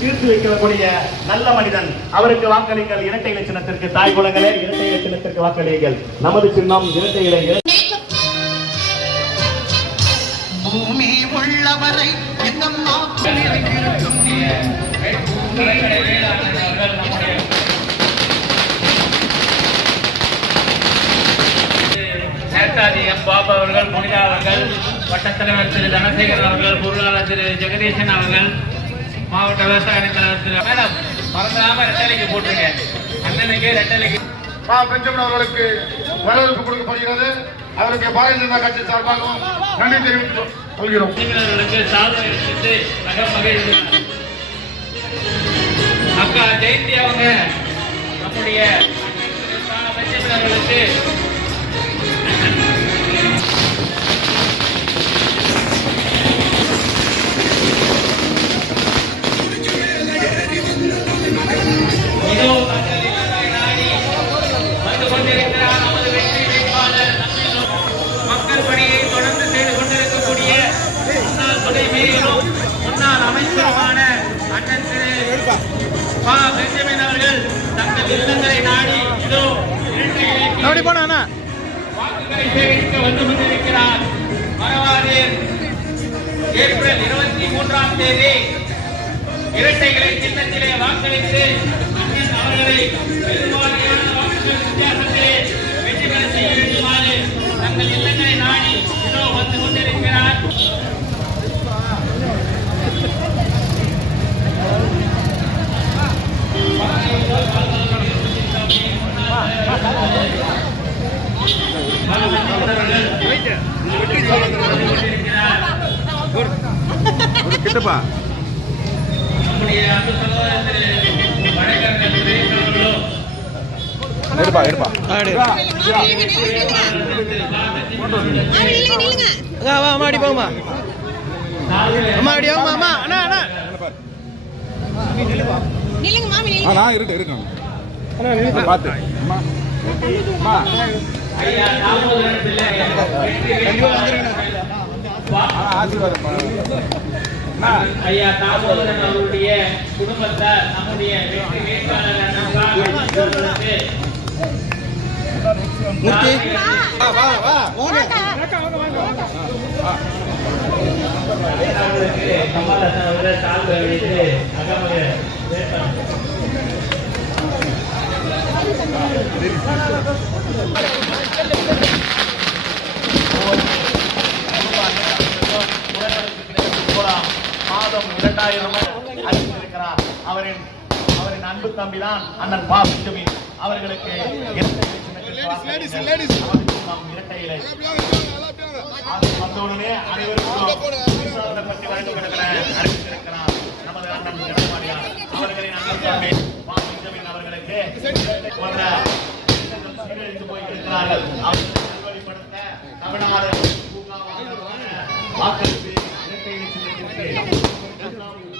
தீர்த்து வைக்கக்கூடிய நல்ல மனிதன். அவருக்கு வாக்களிங்கள். இரட்டை இலை சின்னத்திற்கு. தாய் குலங்களே, இரட்டை இலை சின்னத்திற்கு வாக்களியுங்கள். நமது சின்னம் இரட்டை இலை. பூமி உள்ளவரை நேதாஜி எம் பாபு அவர்கள், புனிதா அவர்கள், வட்டத்தலைவர் திரு தனசேகரன் அவர்கள், பொருளாளர் திரு ஜெகதீசன் அவர்கள், மாவட்ட விவசாய தலைவர் திரு மேடம் மறந்துடாம ரெட்டலைக்கு போட்டுருங்க. அண்ணனுக்கு ரெட்டலைக்கு பெஞ்சமின் அவர்களுக்கு வரவேற்பு கொடுக்கப்படுகிறது. அவருக்கு பாரதிய ஜனதா கட்சி சார்பாகவும் நன்றி தெரிவித்துக் கொள்கிறோம். அவர்களுக்கு சாதனை எடுத்து மிக மகிழ்ச்சி. அக்கா ஜெயந்தி அவங்க நம்முடைய பெஞ்சமின் அவர்களுக்கு மக்கள் பணியை தொடர்ந்து செய்து கொண்டிருக்கக்கூடிய முன்னாள் துணை மேயரும் முன்னாள் அமைச்சருமான அண்ணன் திரு பெஞ்சமின் அவர்கள் தங்கள் இல்லங்களை நாடி இதோ வாக்குகளை சேகரிக்க வந்து கொண்டிருக்கிறார். மறவாதீர், ஏப்ரல் 23ஆம் தேதி இரட்டை இலை சின்னத்திலே வாக்களித்து அண்ணன் அவர்களை பெரும்பாலான வாக்குகள் வித்தியாசத்திலே வெற்றி பெற செய்ய வேண்டுமாறு தங்கள் இல்லங்களை நாடி இதோ வந்து கொண்டிருக்கிறார். கிட்டப்பா நம்முடைய அன்பு சகோதரர் வடகர்கள் எடுப்பா எடுப்பா மாடி போமா மாடி அம்மா அண்ணா அண்ணா நான் இருக்கேன் பார்த்து அம்மா ஐயா தாமோதரன் அவருடைய குடும்பத்தார் நம்முடைய வெற்றி வேட்பாளர் கமலஹாசன் அவர்கள் சால்வை அளித்து அகமக மாதம் 2000 அறிவித்திருக்கிறார். அவரின் அன்பு தம்பிதான் அண்ணன் பா பெஞ்சமின் அவர்களுக்கு இரட்டை இலை வந்தவுடனே அனைவருக்கும் பற்றி அறிவித்திருக்கிறார். நமது அண்ணன் எடப்பாடியார் அவர்களின் அன்பு தம்பி பா பெஞ்சமின் அவர்களுக்கு சீரழிந்து போயிருக்கிறார்கள். அவர்களை நல்வழிப்படுத்த தமிழ்நாடு வாக்களித்து இரட்டை இலை சின்னத்திற்கு